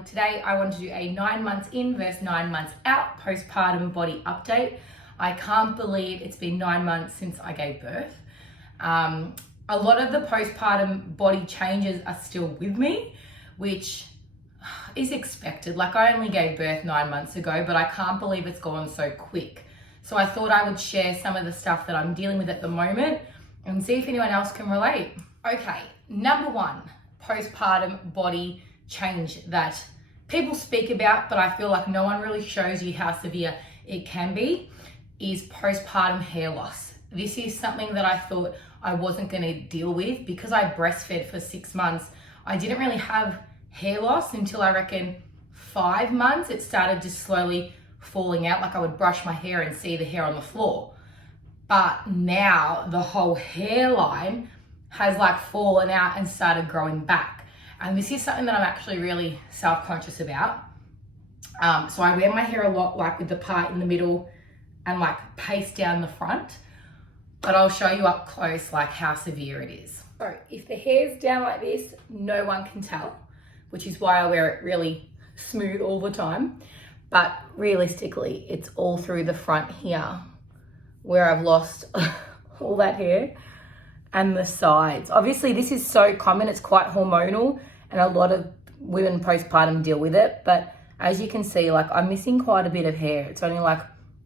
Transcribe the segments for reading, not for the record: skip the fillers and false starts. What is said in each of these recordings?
channel. Today I want to do a 9 months in versus 9 months out postpartum body update. I can't believe it's been 9 months since I gave birth. A lot of the postpartum body changes are still with me, which is expected. Like, I only gave birth 9 months ago, but I can't believe it's gone so quick. So I thought I would share some of the stuff that I'm dealing with at the moment and see if anyone else can relate. Okay, number one, postpartum body change that people speak about, but I feel like no one really shows you how severe it can be, is postpartum hair loss. This is something that I thought I wasn't going to deal with because I breastfed for 6 months. I didn't really have hair loss until I reckon 5 months. It started just slowly falling out. Like, I would brush my hair and see the hair on the floor. But now the whole hairline has like fallen out and started growing back. And this is something that I'm actually really self-conscious about. So I wear my hair a lot, like with the part in the middle and like paste down the front. But I'll show you up close like how severe it is. So if the hair's down like this, no one can tell, which is why I wear it really smooth all the time. But realistically, it's all through the front here where I've lost all that hair, and the sides. Obviously, this is so common, it's quite hormonal, and a lot of women postpartum deal with it. But as you can see, like, I'm missing quite a bit of hair. It's only like,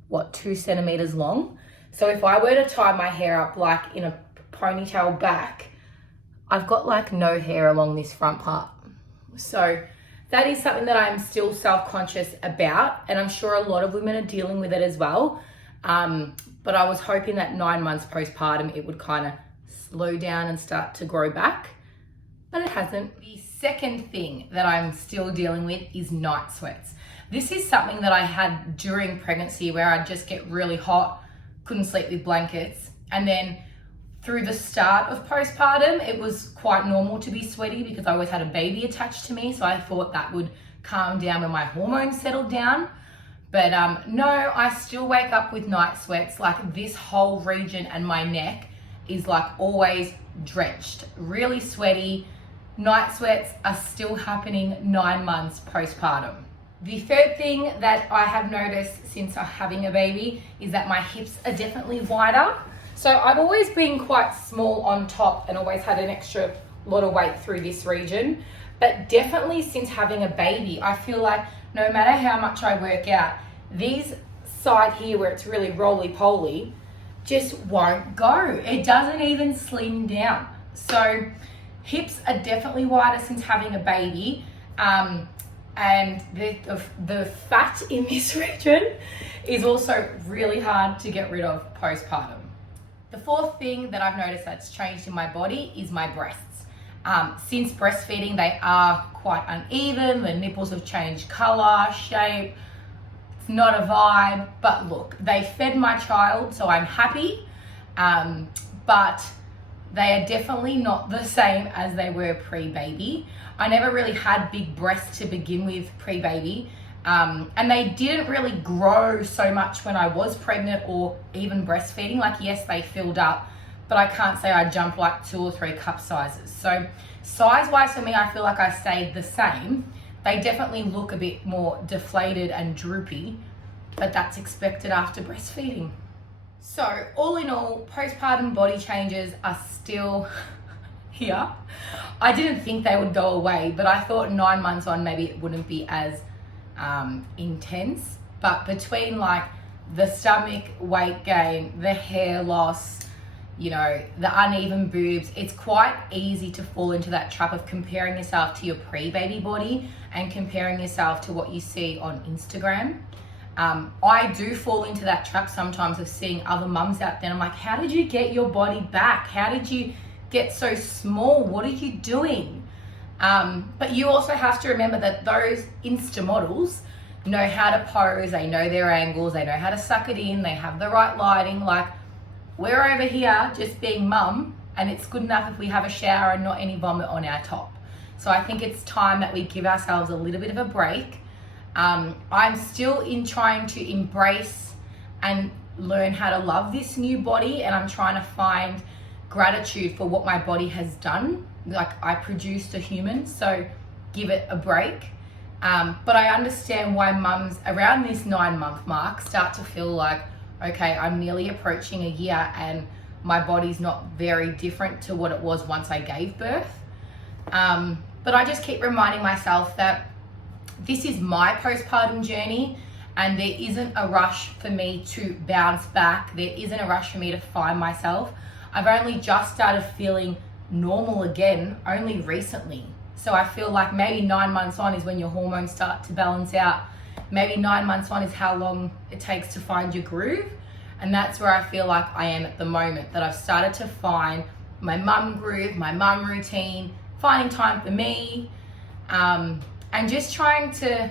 what, 2 centimeters long. So if I were to tie my hair up like in a ponytail back, I've got like no hair along this front part. So that is something that I'm still self-conscious about, and I'm sure a lot of women are dealing with it as well. But I was hoping that 9 months postpartum, it would kind of slow down and start to grow back, but it hasn't. The second thing that I'm still dealing with is night sweats. This is something that I had during pregnancy where I'd just get really hot, couldn't sleep with blankets. And then through the start of postpartum, it was quite normal to be sweaty because I always had a baby attached to me. So I thought that would calm down when my hormones settled down. But no, I still wake up with night sweats. Like, this whole region and my neck is like always drenched, really sweaty. Night sweats are still happening 9 months postpartum. The third thing that I have noticed since having a baby is that my hips are definitely wider. So I've always been quite small on top and always had an extra lot of weight through this region. But definitely since having a baby, I feel like no matter how much I work out, these side here where it's really roly-poly just won't go. It doesn't even slim down. So hips are definitely wider since having a baby. And the fat in this region is also really hard to get rid of postpartum. The fourth thing that I've noticed that's changed in my body is my breasts. Since breastfeeding, they are quite uneven. The nipples have changed color, shape. It's not a vibe, but look, they fed my child, so I'm happy. But they are definitely not the same as they were pre-baby. I never really had big breasts to begin with pre-baby. And they didn't really grow so much when I was pregnant or even breastfeeding. Like, yes, they filled up, but I can't say I jumped like 2 or 3 cup sizes. So size-wise for me, I feel like I stayed the same. They definitely look a bit more deflated and droopy, but that's expected after breastfeeding. So all in all, postpartum body changes are still here. I didn't think they would go away, but I thought 9 months on, maybe it wouldn't be as intense. But between like the stomach weight gain, the hair loss, you know, the uneven boobs, it's quite easy to fall into that trap of comparing yourself to your pre-baby body and comparing yourself to what you see on Instagram. I do fall into that trap sometimes of seeing other mums out there. I'm like, how did you get your body back? How did you get so small? What are you doing? But you also have to remember that those Insta models know how to pose, they know their angles, they know how to suck it in, they have the right lighting. Like, we're over here just being mum, and it's good enough if we have a shower and not any vomit on our top. So I think it's time that we give ourselves a little bit of a break. I'm still in trying to embrace and learn how to love this new body, and I'm trying to find gratitude for what my body has done. Like, I produced a human, so give it a break. But I understand why mums around this 9-month mark start to feel like, okay, I'm nearly approaching a year and my body's not very different to what it was once I gave birth. But I just keep reminding myself that this is my postpartum journey, and there isn't a rush for me to bounce back. There isn't a rush for me to find myself. I've only just started feeling normal again only recently. So I feel like maybe 9 months on is when your hormones start to balance out. Maybe 9 months on is how long it takes to find your groove. And that's where I feel like I am at the moment, that I've started to find my mum groove, my mum routine, finding time for me, and just trying to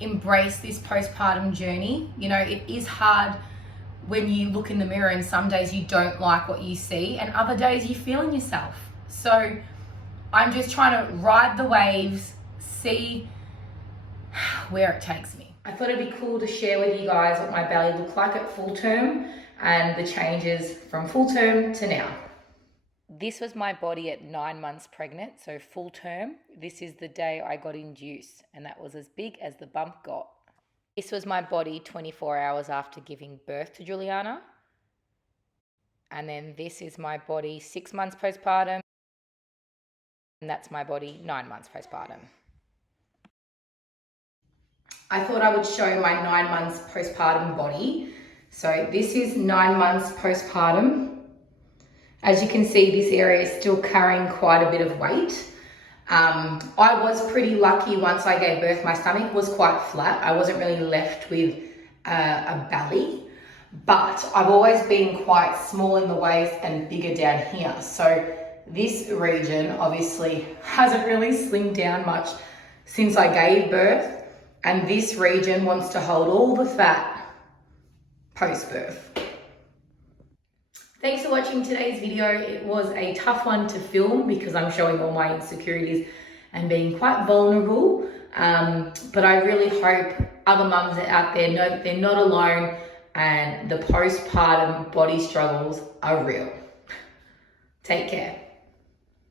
embrace this postpartum journey. You know, it is hard when you look in the mirror and some days you don't like what you see and other days you're feeling yourself. So I'm just trying to ride the waves, see where it takes me. I thought it'd be cool to share with you guys what my belly looked like at full term and the changes from full term to now. This was my body at 9 months pregnant, so full term. This is the day I got induced, and that was as big as the bump got. This was my body 24 hours after giving birth to Juliana. And then this is my body 6 months postpartum, and that's my body 9 months postpartum. I thought I would show my 9 months postpartum body. So this is 9 months postpartum. As you can see, this area is still carrying quite a bit of weight. I was pretty lucky once I gave birth. My stomach was quite flat. I wasn't really left with a belly, but I've always been quite small in the waist and bigger down here. So this region obviously hasn't really slimmed down much since I gave birth. And this region wants to hold all the fat post-birth. Thanks for watching today's video. It was a tough one to film because I'm showing all my insecurities and being quite vulnerable. But I really hope other mums out there know that they're not alone and the postpartum body struggles are real. Take care.